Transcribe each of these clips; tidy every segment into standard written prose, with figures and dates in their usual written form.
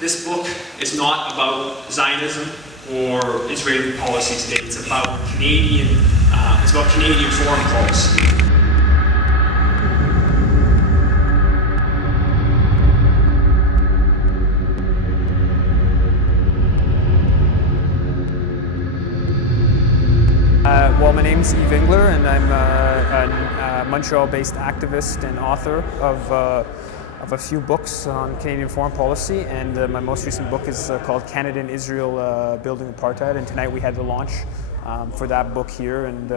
this book is not about Zionism or Israeli policy today. It's about Canadian foreign policy. Well, my name's Engler, and I'm a Montreal-based activist and author of a few books on Canadian foreign policy, and my most recent book is called Canada and Israel Building Apartheid, and tonight we had the launch for that book here, and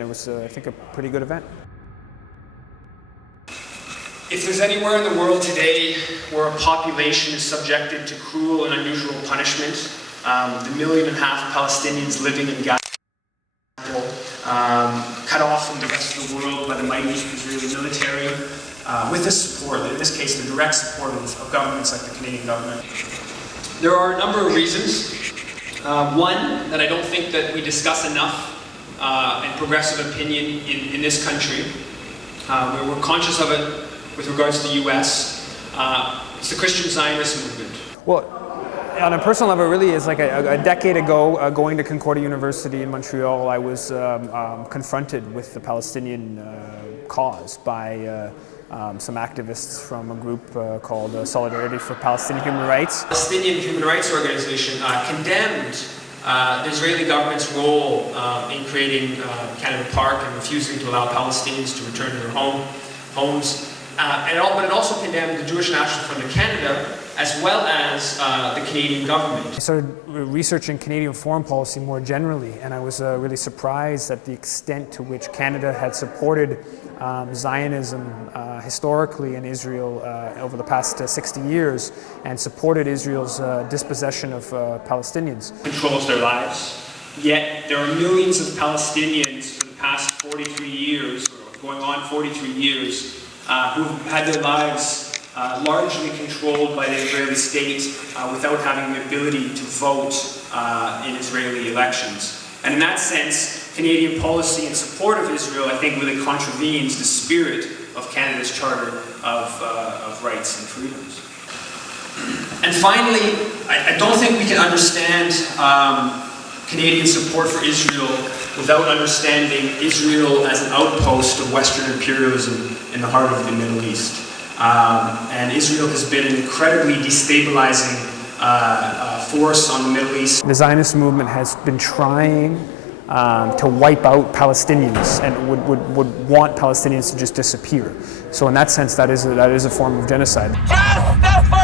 it was, I think, a pretty good event. If there's anywhere in the world today where a population is subjected to cruel and unusual punishment, the 1.5 million Palestinians living in Gaza, cut off from the rest of the world by the mighty Israeli military, with the support, in this case the direct support of governments like the Canadian government. There are a number of reasons. One, that I don't think that we discuss enough in progressive opinion in this country, where we're conscious of it with regards to the US. It's the Christian Zionist movement. Well, on a personal level, really, is like a decade ago, going to Concordia University in Montreal, I was confronted with the Palestinian cause by some activists from a group called Solidarity for Palestinian Human Rights. The Palestinian Human Rights Organization condemned the Israeli government's role in creating Canada Park and refusing to allow Palestinians to return to their homes. But it also condemned the Jewish National Front of Canada, as well as the Canadian government. I started researching Canadian foreign policy more generally, and I was really surprised at the extent to which Canada had supported Zionism historically in Israel over the past 60 years, and supported Israel's dispossession of Palestinians. Controls their lives, yet there are millions of Palestinians for the past 43 years, or going on 43 years, who've had their lives largely controlled by the Israeli state without having the ability to vote in Israeli elections. And in that sense, Canadian policy in support of Israel, I think, really contravenes the spirit of Canada's Charter of Rights and Freedoms. And finally, I don't think we can understand Canadian support for Israel without understanding Israel as an outpost of Western imperialism in the heart of the Middle East. And Israel has been an incredibly destabilizing force on the Middle East. The Zionist movement has been trying to wipe out Palestinians and would want Palestinians to just disappear. So in that sense, that is a form of genocide. Justice for